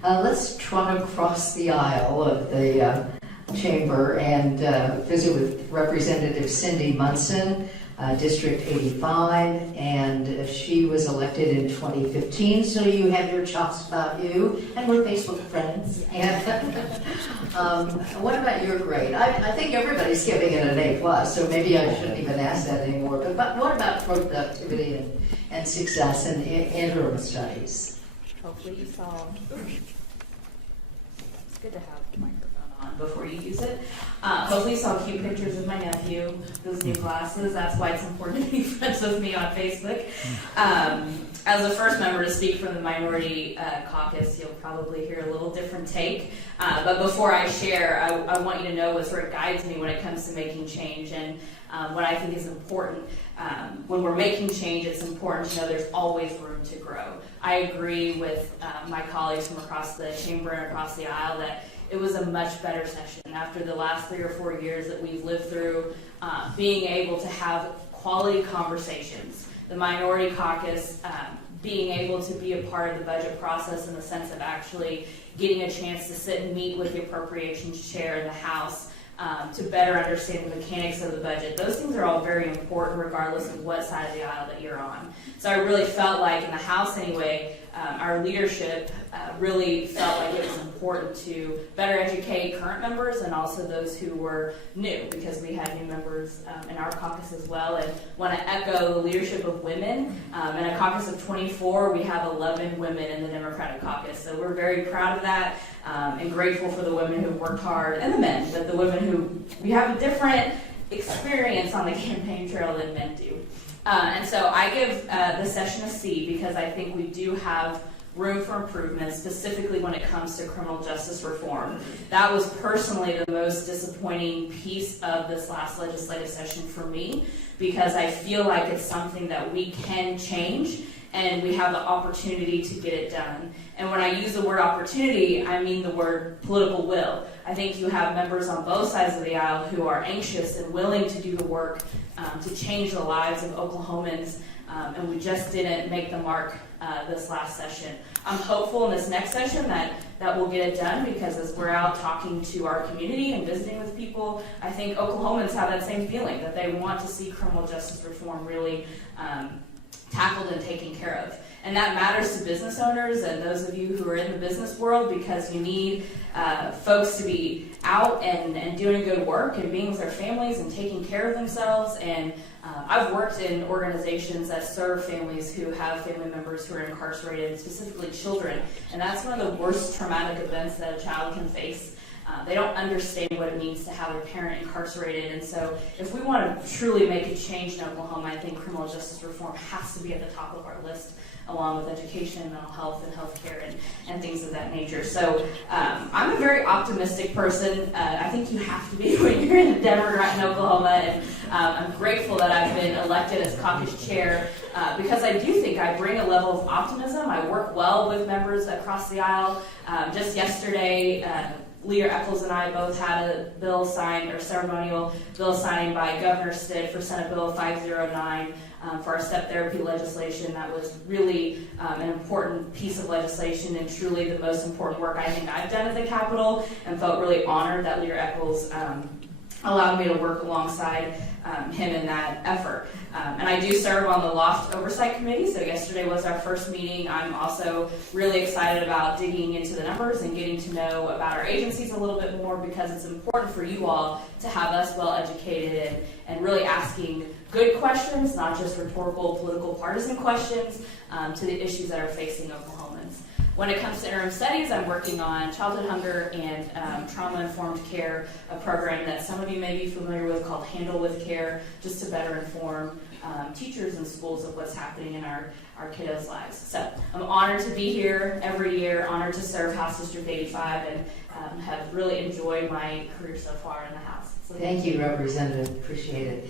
Let's trot across the aisle of the chamber and visit with Representative Cyndi Munson, District 85, and she was elected in 2015, so you have your chops about you, and we're Facebook friends. And what about your grade? I think everybody's giving it an A+, so maybe I shouldn't even ask that anymore, but what about productivity and success in interim studies? Hopefully you saw, it's good to have the microphone on before you use it. Hopefully you saw cute pictures of my nephew, those new glasses. That's why it's important to be friends with me on Facebook. As the first member to speak from the minority caucus, you'll probably hear a little different take. But before I share, I want you to know what sort of guides me when it comes to making change and what I think is important. When we're making change, it's important to know there's always room to grow. I agree with my colleagues from across the chamber and across the aisle that it was a much better session after the last 3 or 4 years that we've lived through, being able to have quality conversations. The minority caucus being able to be a part of the budget process in the sense of actually getting a chance to sit and meet with the appropriations chair in the House to better understand the mechanics of the budget. Those things are all very important regardless of what side of the aisle that you're on. So I really felt like in the House anyway, our leadership really felt like it was important to better educate current members and also those who were new, because we had new members in our caucus as well. And want to echo the leadership of women. In a caucus of 24, we have 11 women in the Democratic caucus. So we're very proud of that and grateful for the women who worked hard, and the men, but the women who, we have a different experience on the campaign trail than men do. And so I give the session a C because I think we do have room for improvement, specifically when it comes to criminal justice reform. That was personally the most disappointing piece of this last legislative session for me, because I feel like it's something that we can change and we have the opportunity to get it done. And when I use the word opportunity, I mean the word political will. I think you have members on both sides of the aisle who are anxious and willing to do the work to change the lives of Oklahomans, and we just didn't make the mark this last session. I'm hopeful in this next session that we'll get it done, because as we're out talking to our community and visiting with people, I think Oklahomans have that same feeling, that they want to see criminal justice reform really tackled and taken care of. And that matters to business owners and those of you who are in the business world, because you need folks to be out and doing good work and being with their families and taking care of themselves. And I've worked in organizations that serve families who have family members who are incarcerated, specifically children. And that's one of the worst traumatic events that a child can face. They don't understand what it means to have a parent incarcerated. And so if we want to truly make a change in Oklahoma, I think criminal justice reform has to be at the top of our list, along with education, mental health, and healthcare, and things of that nature. So I'm a very optimistic person. I think you have to be when you're in a Democrat in Oklahoma. And I'm grateful that I've been elected as caucus chair because I do think I bring a level of optimism. I work well with members across the aisle. Just yesterday, Leader Eccles and I both had a bill signed, or ceremonial bill signed by Governor Stitt for Senate Bill 509 for our step therapy legislation. That was really an important piece of legislation and truly the most important work I think I've done at the Capitol, and felt really honored that Leader Eccles allowed me to work alongside him in that effort. And I do serve on the Loft Oversight Committee, so yesterday was our first meeting. I'm also really excited about digging into the numbers and getting to know about our agencies a little bit more, because it's important for you all to have us well educated and really asking good questions, not just rhetorical, political, partisan questions to the issues that are facing Oklahomans. When it comes to interim studies, I'm working on childhood hunger and trauma-informed care, a program that some of you may be familiar with called Handle with Care, just to better inform teachers and schools of what's happening in our kiddos' lives. So I'm honored to be here every year, honored to serve House District 85, and have really enjoyed my career so far in the House. So Thank you, Representative. Appreciate it.